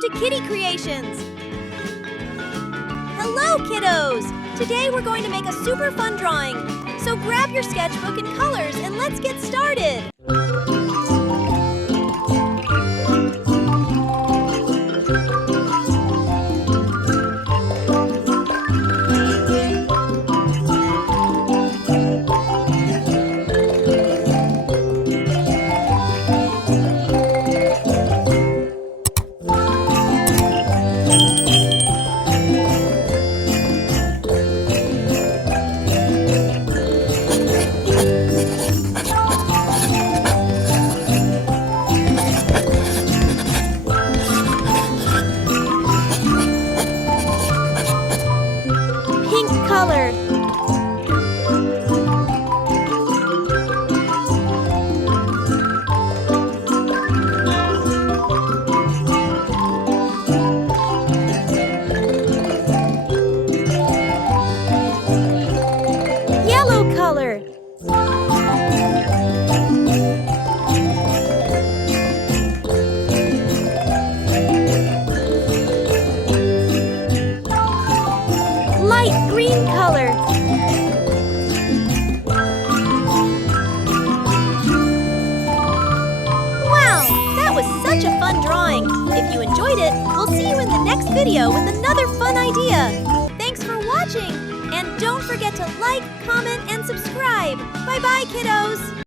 Welcome to Kitty Creations! Hello, kiddos! Today we're going to make a super fun drawing. So grab your sketchbook and colors and let's get started! Color. Yellow color. Light green color. Wow, that was such a fun drawing. If you enjoyed it, we'll see you in the next video with another fun idea. Thanks for watching, and don't forget to like, comment, and subscribe. Bye-bye, kiddos!